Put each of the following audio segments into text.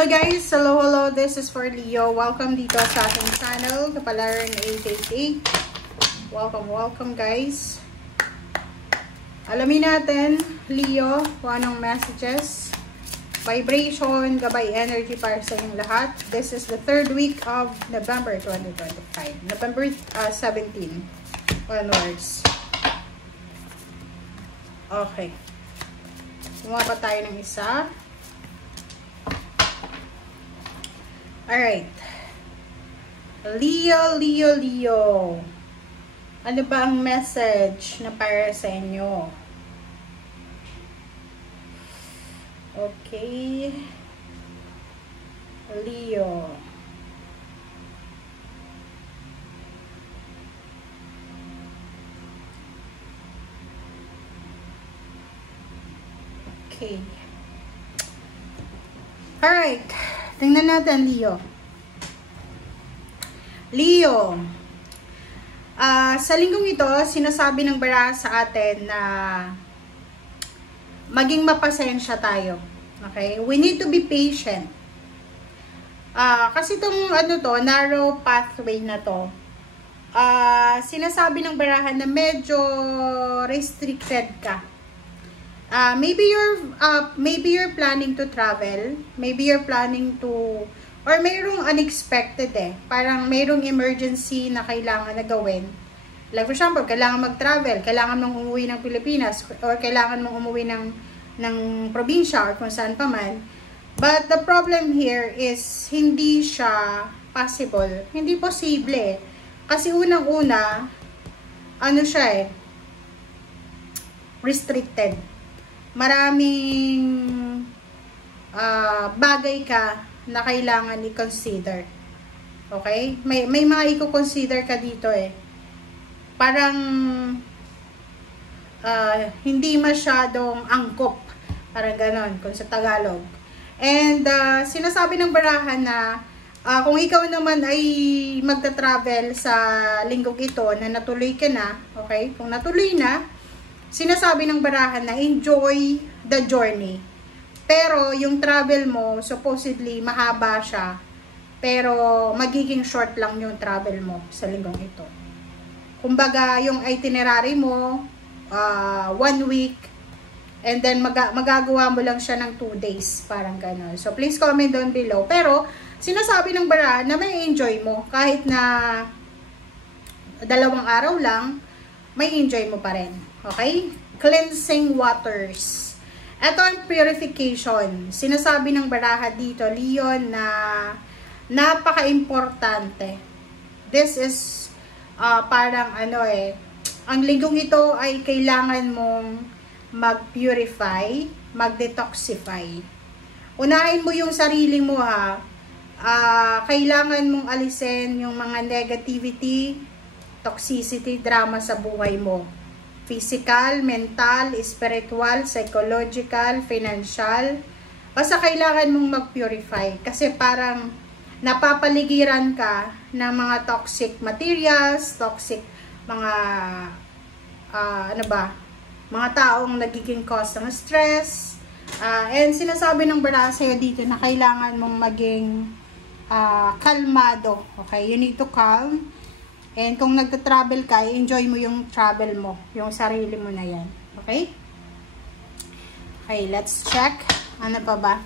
Hello guys! Hello! This is for Leo. Welcome dito sa aking channel, Kapalaran AKK. Welcome guys. Alamin natin, Leo, kung anong messages, vibration, gabay energy para sa inyong lahat. This is the third week of November 2025. November 17 onwards. Okay. Gumawa pa tayo ng isa. Alright. Leo. Ano ba ang message na para sa inyo? Okay. Leo. Okay. Alright. Tingnan natin, Leo. Sa linggong ito, sinasabi ng baraha sa atin na maging mapasensya tayo. Okay? We need to be patient. Kasi itong narrow pathway na to, sinasabi ng baraha na medyo restricted ka. Maybe you're planning to travel, maybe you're planning to, or mayroong unexpected parang mayroong emergency na kailangan na gawin. Like for example, kailangan mag-travel, kailangan mong umuwi ng Pilipinas, or kailangan mong umuwi ng probinsya, or kung saan pa man. But the problem here is, hindi siya possible. Hindi posible. Kasi unang-una, siya restricted. Maraming bagay ka na kailangan i-consider. Okay? May mga i-consider ka dito Parang hindi masyadong angkop. Parang ganon, kung sa Tagalog. And sinasabi ng baraha na kung ikaw naman ay magta-travel sa linggong ito na natuloy ka na, okay? Kung natuloy na, sinasabi ng baraha na enjoy the journey. Pero yung travel mo, supposedly mahaba siya. Pero magiging short lang yung travel mo sa linggong ito. Kumbaga, yung itinerary mo, 1 week, and then magagawa mo lang siya ng 2 days. Parang gano'n. So, please comment down below. Pero, sinasabi ng baraha na may enjoy mo. Kahit na 2 araw lang, may enjoy mo pa rin. Okay? Cleansing waters. Ito ang purification. Sinasabi ng baraha dito, Leon, na napaka-importante. This is parang ang linggong ito ay kailangan mong mag-purify, mag-detoxify. Unahin mo yung sarili mo kailangan mong alisin yung mga negativity, toxicity, drama sa buhay mo. Physical, mental, spiritual, psychological, financial. Basta kailangan mong mag-purify. Kasi parang napapaligiran ka ng mga toxic materials, toxic mga, mga taong nagiging cause ng stress. And sinasabi ng baraha sa'yo dito na kailangan mong maging kalmado. Okay? You need to calm. And kung nagta-travel ka, enjoy mo yung travel mo. Yung sarili mo na yan. Okay? Okay, let's check. Ano pa ba?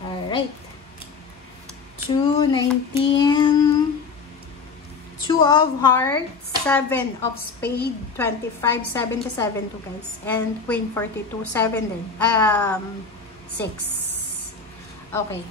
Alright. 219. 2 of hearts, 7 of spade, 25, 77 to guys. And queen 42, 7 din. 6. Okay.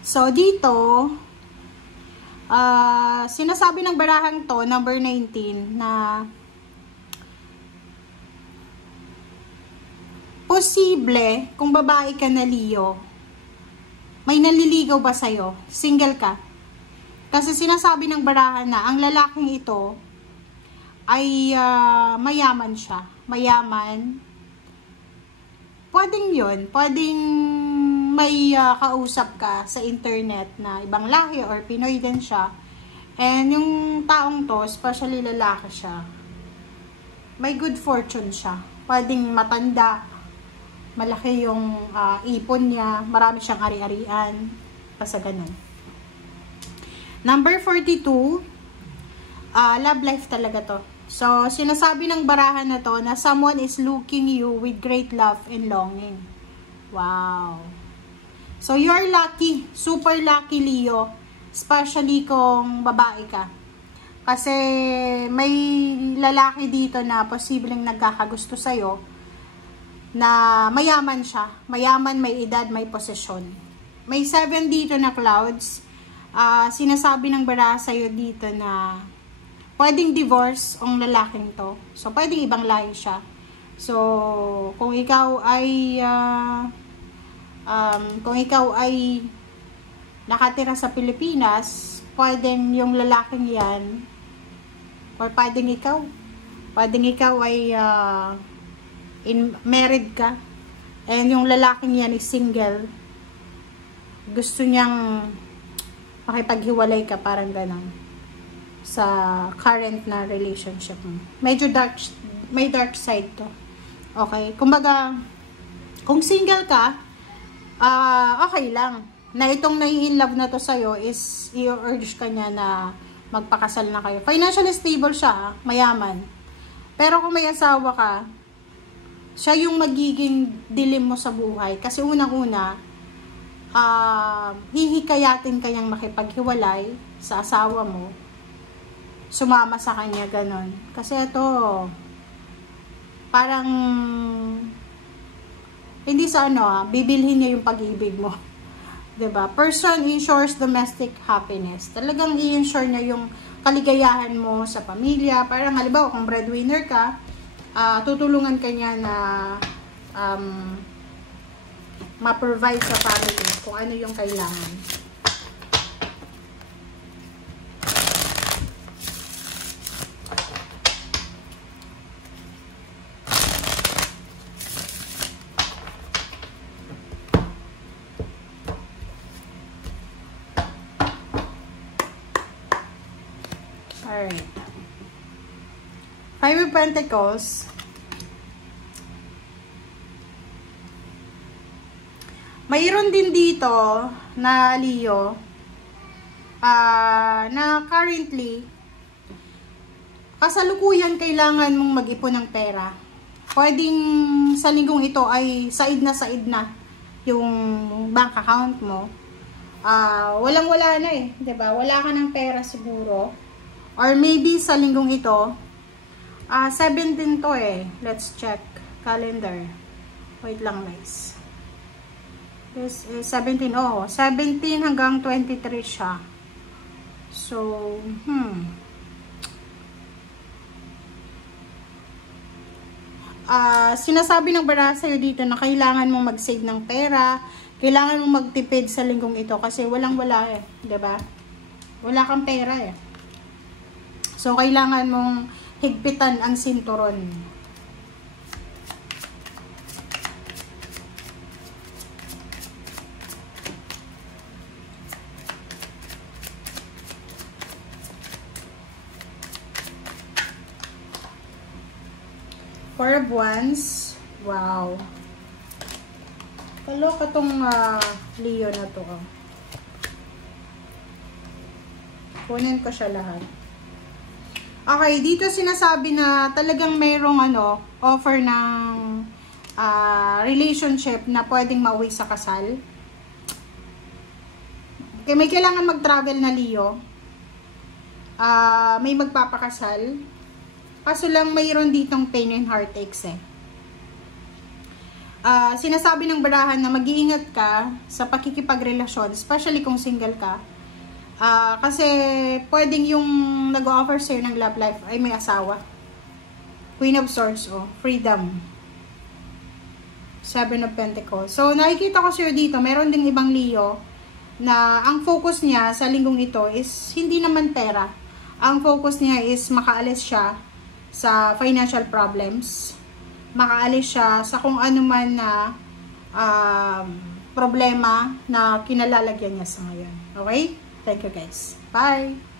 So, dito, sinasabi ng barahang to, number 19, na posible, kung babae ka na Leo, may naliligaw ba sa'yo? Single ka? Kasi sinasabi ng baraha na ang lalaking ito ay mayaman siya. Mayaman. pwedeng yun. Pwedeng may kausap ka sa internet na ibang lahi or Pinoy din siya. And yung taong to, especially lalaki siya, may good fortune siya. Pwedeng matanda, malaki yung ipon niya, marami siyang ari-arian, basta ganun. Number 42, love life talaga to. So, sinasabi ng barahan na to na someone is looking you with great love and longing. Wow. So, you're lucky. Super lucky, Leo. Especially kung babae ka. Kasi may lalaki dito na posibleng nagkakagusto sa'yo na mayaman siya. Mayaman, may edad, may posisyon. May 7 dito na clouds. Sinasabi ng baraha sa'yo dito na pwedeng divorce ang lalaking to. So, pwedeng ibang lahi siya. So, kung ikaw ay nakatira sa Pilipinas, pwedeng yung lalaking yan, or pwedeng ikaw ay married ka, and yung lalaking yan is single, gusto niyang makipaghiwalay ka, parang ganun, sa current na relationship mo. Medyo may dark side to. Okay? Kumbaga, kung single ka, okay lang. Na itong nai-inlove na to sa'yo is i-urge ka niya na magpakasal na kayo. Financially stable siya, mayaman. Pero kung may asawa ka, siya yung magiging dilim mo sa buhay. Kasi unang-una, hihikayatin kanyang makipaghiwalay sa asawa mo. Sumama sa kanya, ganon. Kasi ito, parang, hindi sa bibilhin niya yung pag-ibig mo. Diba? Person ensures domestic happiness. Talagang i-ensure niya yung kaligayahan mo sa pamilya. Parang halimbawa, kung breadwinner ka, tutulungan ka niya na ma-provide sa family kung ano yung kailangan. Alright. 5 of Pentacles. Mayroon din dito na Leo na currently kasalukuyan kailangan mong mag-ipon ng pera. Pwedeng sa linggong ito ay said na yung bank account mo. Walang-wala na eh, 'di ba? Wala ka ng pera siguro. Or maybe sa linggong ito, 7 din to eh. Let's check calendar. Wait lang guys. This is 17. 17 hanggang 23 siya. So, sinasabi ng baraha sa'yo dito na kailangan mong mag-save ng pera, kailangan mong magtipid sa linggong ito kasi walang-wala eh. 'Di ba? Wala kang pera eh. So, kailangan mong higpitan ang sinturon. Four of Wands. Wow. Kaloka tong Leo na to. Kunin ko siya lahat. Okay, dito sinasabi na talagang mayroong offer ng relationship na pwedeng mauwi sa kasal. Okay, may kailangan mag-travel na Leo. May magpapakasal. Kaso lang mayroon ditong pain and heartaches eh. Sinasabi ng barahan na mag-iingat ka sa pakikipagrelasyon, especially kung single ka. Kasi pwedeng yung nag-offer sa'yo ng love life ay may asawa. Queen of Swords, freedom. 7 of Pentacles. So, nakikita ko sa'yo dito, meron ding ibang Leo na ang focus niya sa linggong ito is hindi naman pera. Ang focus niya is makaalis siya sa financial problems. Makaalis siya sa kung ano man na problema na kinalalagyan niya sa ngayon. Okay? Thank you guys. Bye!